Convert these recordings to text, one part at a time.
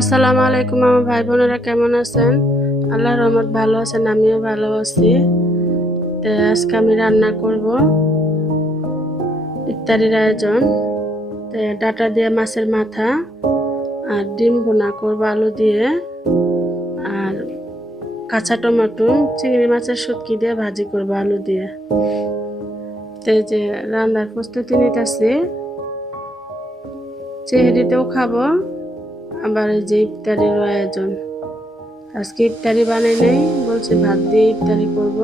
আসসালামু আলাইকুম আমার ভাই বোনেরা, কেমন আছেন? আল্লাহর রহমত ভালো আছেন, আমিও ভালো আছি। তো আজকে আমি রান্না করব ইফতারির আয়োজন। তো ডাটা দিয়ে মাছের মাথা আর ডিম ভুনা করব আলু দিয়ে, আর কাঁচা টমেটো চিংড়ি মাছের শুটকি দিয়ে ভাজি করব আলু দিয়ে। তো এই যে রান্নার প্রস্তুতি নিতেছি, চেহারিতেও খাবো, আবার এই যে ইফতারির আয়োজন। আজকে ইফতারি বানাই নাই, বলছি ভাত দিয়ে ইফতারি করব।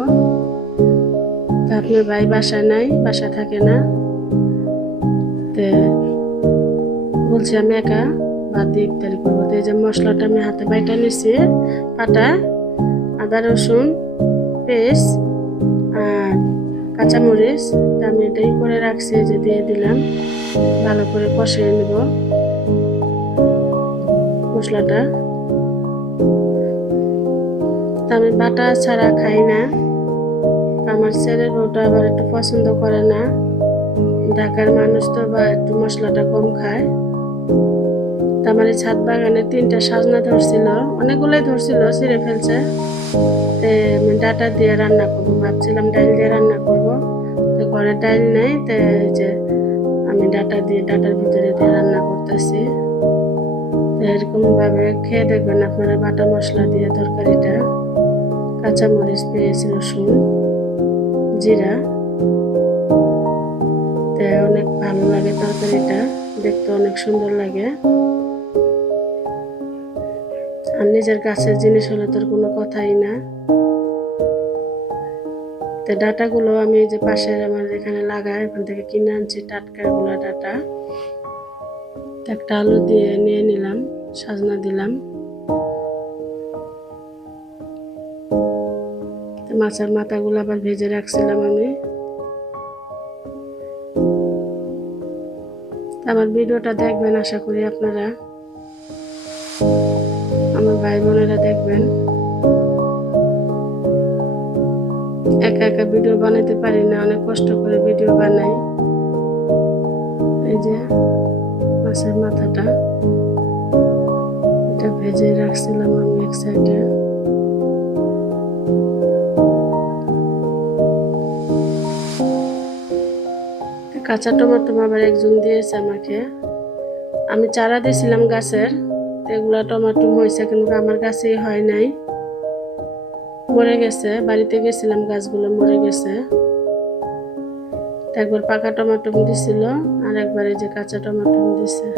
তা আপনার ভাই বাসায় নাই, বাসা থাকে না, তো বলছি আমি একা ভাত দিয়ে ইফতারি করবো। তো এই যে মশলাটা আমি হাতে বাইটা নিছি, পাটা আদা রসুন পেস্ট আর কাঁচামরিচ, তা আমি এটাই করে রাখছি, যে দিয়ে দিলাম, ভালো করে কষিয়ে নেব মশলাটা। তা আমি বাটা ছাড়া খাই না, আমার ছেলের বউটা আবার একটু পছন্দ করে না, ঢাকার মানুষ তো বা একটু মশলাটা কম খায়। তা আমার এই ছাদ বাগানে 3টা সজনা ধরছিল, অনেকগুলোই ধরছিল, ছিঁড়ে ফেলছে। আমি ডাটা দিয়ে রান্না করবো ভাবছিলাম, ডাল দিয়ে রান্না করব, তো ঘরে ডাল নেই, তো এই যে আমি ডাটা দিয়ে ডাটার ভিতরে দিয়ে রান্না করতেছি। এরকম ভাবে খেয়ে দেখবেন আপনারা, বাটা মশলা দিয়ে তরকারিটা, কাঁচামরিচ পেঁয়াজ রসুন জিরা, অনেক ভালো লাগে তরকারিটা, দেখতে অনেক সুন্দর লাগে। আর নিজের গাছের জিনিস হলে তোর কোনো কথাই না। তো ডাটাগুলো আমি যে পাশের আমার যেখানে লাগাই, ওখান থেকে কিনে আনছি টাটকা গুলা ডাটা। একটা আলু দিয়ে নিয়ে নিলাম, সজনা দিলাম, মাছের মাথাগুলো আবার ভেজে রাখছিলাম আমি। আমার ভিডিওটা দেখবেন, আশা করি আপনারা, আমার ভাই বোনেরা দেখবেন। একা একা ভিডিও বানাতে পারি না, অনেক কষ্ট করে ভিডিও বানাই। এই যে মাছের মাথাটা, এটা ভেজে রাখছিলাম আমি এক সাইডে। কাঁচা টমেটো আবার একজন দিয়েছে আমাকে, আমি চারা দিয়েছিলাম গাছের, এগুলা টমেটো হয়েছে, কিন্তু আমার গাছেই হয় নাই, মরে গেছে। বাড়িতে গেছিলাম, গাছগুলো মরে গেছে। একবার পাকা টমেটো দিছিল, আর একবার এই যে কাঁচা টমেটো দিছে।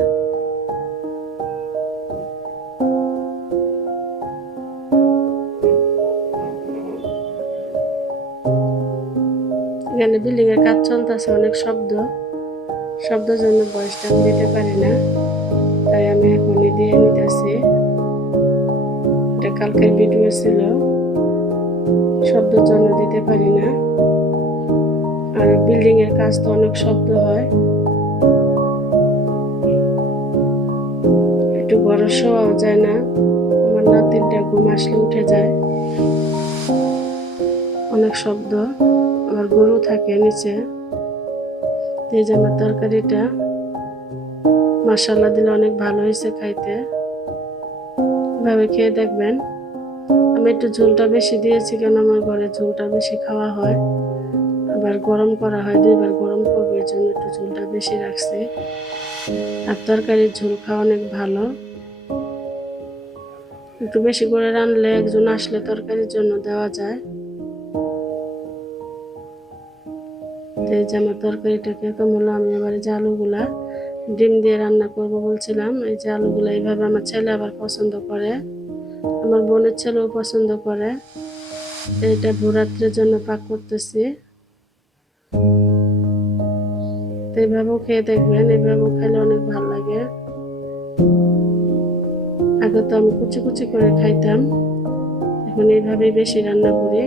এখানে বিল্ডিং এর কাজ চলতেছে, অনেক শব্দের জন্য ভয়েসটা দিতে পারি না, তাই আমি এখনই দিয়ে নিতেছি। এটা কালকের ভিডিও ছিল, শব্দের জন্য দিতে পারি না। আর বিল্ডিং এর কাজ তো অনেক শব্দ হয়, একটু বড় শোয়াও যায় না। আমার নাতিনটা ঘুম আসলে উঠে যায়, অনেক শব্দ। আবার গরু থাকে নিচে। এই যে আমার তরকারিটা মাশাআল্লাহ দিলে অনেক ভালো হয়েছে খাইতে, ভাবে খেয়ে দেখবেন। আমি একটু ঝোলটা বেশি দিয়েছি, কেন আমার ঘরে ঝোলটা বেশি খাওয়া হয়, আবার গরম করা হয়, 2বার গরম করবো, এই জন্য একটু ঝোলটা বেশি রাখছি। আর তরকারির ঝোল খাওয়া অনেক ভালো, একটু বেশি করে রানলে একজন আসলে তরকারির জন্য দেওয়া যায়। এই যে আমার তরকারিটাকে কেমন হলো, আমি এবার যে আলুগুলা ডিম দিয়ে রান্না করব বলছিলাম, এই যে আলুগুলা এইভাবে আমার ছেলে আবার পছন্দ করে, আমার বোনের ছেলেও পছন্দ করে। এটা ভোরাত্রের জন্য পাক করতেছি, এইভাবেও খেয়ে দেখবেন, এইভাবেও খেলে অনেক ভালো লাগে। আগে তো আমি কুচি কুচি করে খাইতাম, এখন এইভাবেই বেশি রান্না করি।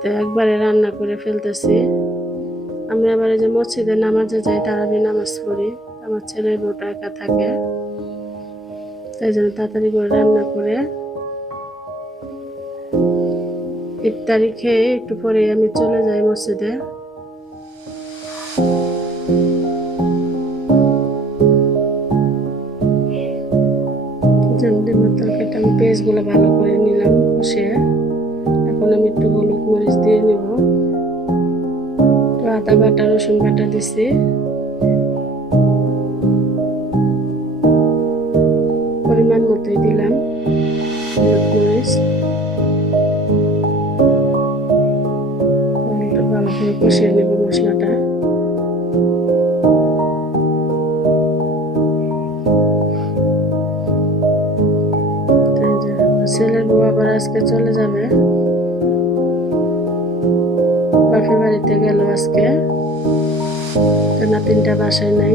তো একবারে রান্না করে ফেলতেছি। আমি আবার এই যে মসজিদে নামাজে যাই, তারাবি নামাজ পড়ি, আমার ছেলের বউটা একা থাকে, তাই জন্য তাড়াতাড়ি করে রান্না করে ইফতারি খেয়ে একটু পরে আমি চলে যাই মসজিদে। আমি পেঁয়াজগুলো ভালো করে নিলাম কষিয়ে। এখন আমি একটু হলুদ মরিচ দিয়ে নিব, আদা বাটা রসুন বাটা দিছি, পরিমাণ মতোই দিলাম হলুদ মরিচ। ভালো করে কষিয়ে নেব মশলাটা। ছেলের বউ আবার আজকে চলে যাবে, বাপের বাড়িতে গেল আজকে, নাতিনটা বাসায় নাই।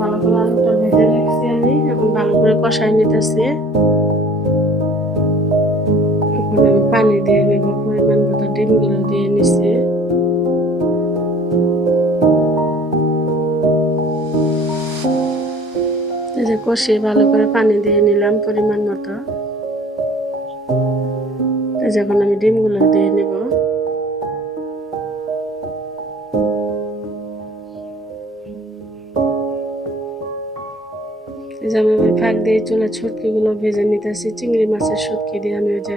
ভালো করে আলুটা ভেজে রাখছি আমি, এখন ভালো করে কষাই নিতেছি। এখন আমি পানি দিয়ে নেব, পরিমাণ মতো ডিমগুলো দিয়ে নিচ্ছি। এই যে কষিয়ে ভালো করে পানি দিয়ে নিলাম পরিমাণ মতো। যখন আমি ডিমগুলো দিয়ে নেব, আমি ওই ফাঁক দিয়ে চুলা শুটকিগুলো ভেজে নিতেছি। চিংড়ি মাছের শুটকি দিয়ে আমি ওই যে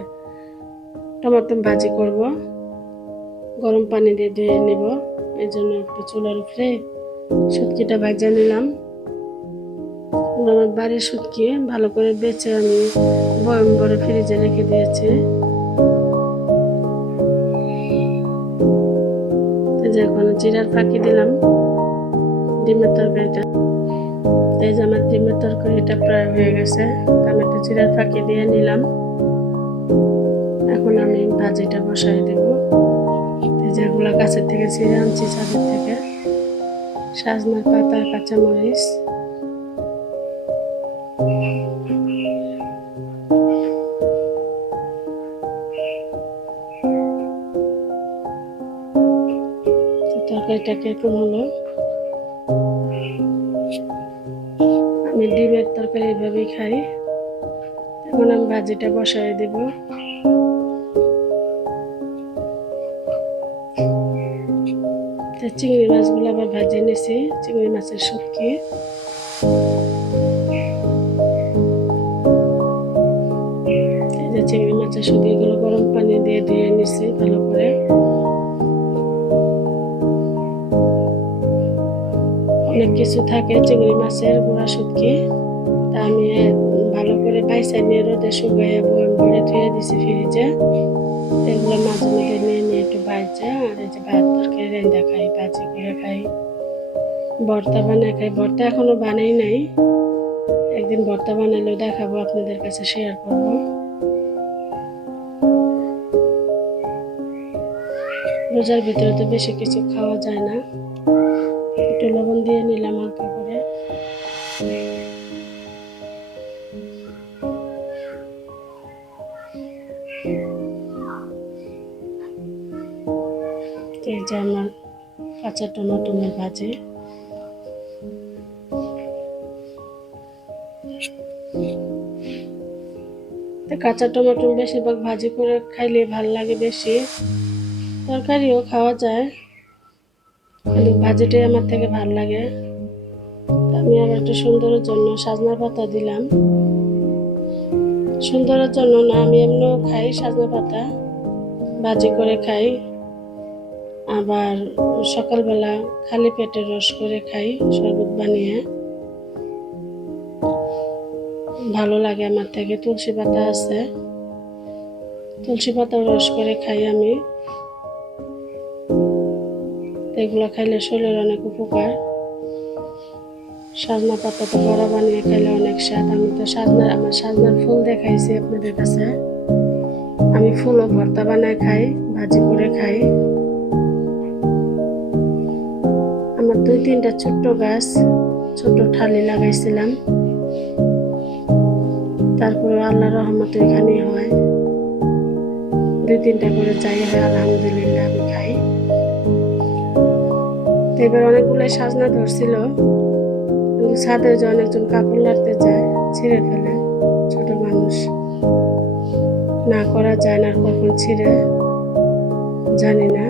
টমেটো ভাজি করব, গরম পানি দিয়ে ধুয়ে নেব। এই জন্য একটু চুলার উপরে শুটকিটা ভাজা নিলাম। আমার বাড়ির শুটকি ভালো করে বেছে আমি বয়ম ভরে ফ্রিজে রেখে দিয়েছি। এখন জিরার ফাঁকি দিলাম ডিমের তরকারিটা। এই যে আমার ডিমের তরকারিটা প্রায় হয়ে গেছে, আমি একটু জিরার ফাঁকি দিয়ে নিলাম। এখন আমি ভাজিটা বসাই দেব। যেগুলো গাছের থেকে ছিঁড়ে আনছি ছাদের থেকে, সজনার পাতা, কাঁচামরিচ, তরকারিটা কিরকম হলো। আমি ডিমের তরকারি এভাবেই খাই। এখন আমি ভাজিটা বসাই দেব। চিংড়ি মাছগুলো আবার ভাজিয়ে নিয়েছি, চিংড়ি মাছের শুটকি। এই যে চিংড়ি মাছের শুটকিগুলো গরম পানি দিয়ে ধুয়ে নিয়েছি ভালো করে। অনেক কিছু থাকে চিংড়ি মাছের গুঁড়া শুটকি, তা আমি ভালো করে বাইসা নিয়ে রোদে শুকাইয়া বয়ম ভরে ধুয়ে দিছি ফ্রিজে। এগুলো মাঝে মধ্যে নিয়ে নিয়ে একটু বাইজা, আর এই যে ভাত তরকারি রেঁধে খাই, ভাজি করে খাই, ভর্তা বানাই খাই। ভর্তা এখনো বানাই নাই, একদিন ভর্তা বানালেও দেখাবো, আপনাদের কাছে শেয়ার করবো। রোজার ভিতরে তো বেশি কিছু খাওয়া যায় না, একটু লবণ দিয়ে নিলাম হালকা করে। এই যে আমার কাঁচা টমেটোর ভাজি। কাঁচা টমেটো বেশিরভাগ ভাজি করে খাইলে ভালো লাগে বেশি, তরকারিও খাওয়া যায়, কিন্তু ভাজিটাই আমার থেকে ভালো লাগে। আমি আবার একটু সুন্দরের জন্য সজনা পাতা দিলাম। সুন্দরের জন্য না, আমি এমনিও খাই সজনা পাতা, ভাজি করে খাই, আবার সকালবেলা খালি পেটে রস করে খাই, শরবত বানিয়ে ভালো লাগে আমার থেকে। তুলসী পাতা আছে, তুলসী পাতা রস করে খাই আমি, এগুলো খাইলে শরীরের অনেক উপকার। সজনা পাতা তো বড়া বানিয়ে খাইলে অনেক স্বাদ। আমি তো আমার সজনার ফুল দেখাইছি আপনাদের কাছে, আমি ফুলও ভর্তা বানায় খাই, ভাজি করে খাই। আমার 2-3টা ছোট্ট গাছ, ছোট ঠালি লাগাইছিলাম, তারপরে আল্লাহর রহমত এখানেই হয়, 2-3টা করে যাই হয়, আলহামদুলিল্লাহ আমি খাই। এবার অনেকগুলাই সজনা ধরছিল, ছাদে যে অনেকজন কাপড় লাড়তে যায়, ছিঁড়ে ফেলে, ছোট মানুষ না করা যায় না, কখন ছিঁড়ে জানি না।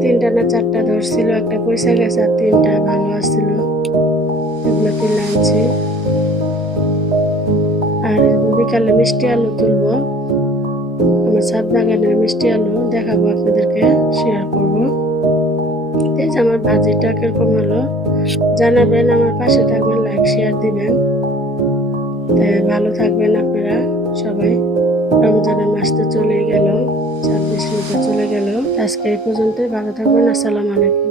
3টা না 4টা ধরছিল, একটা পয়সা গেছে, আর 3টা ভালো আসছিল। এগুলো তুলে আনছি। আর বিকালে মিষ্টি আলু তুলবো, আমার ছাদ বাগানের মিষ্টি আলু দেখাবো আপনাদেরকে, শেয়ার করবো। এই যে আমার বাজিটা কিরকম হলো জানাবেন, আমার পাশে থাকবেন, লাইক শেয়ার দিবেন। ভালো থাকবেন আপনারা সবাই। রমজানের মাস তো চলে গেল, 26 রোজা চলে গেল। আজকে এই পর্যন্তই, ভালো থাকবেন। আসসালামু আলাইকুম।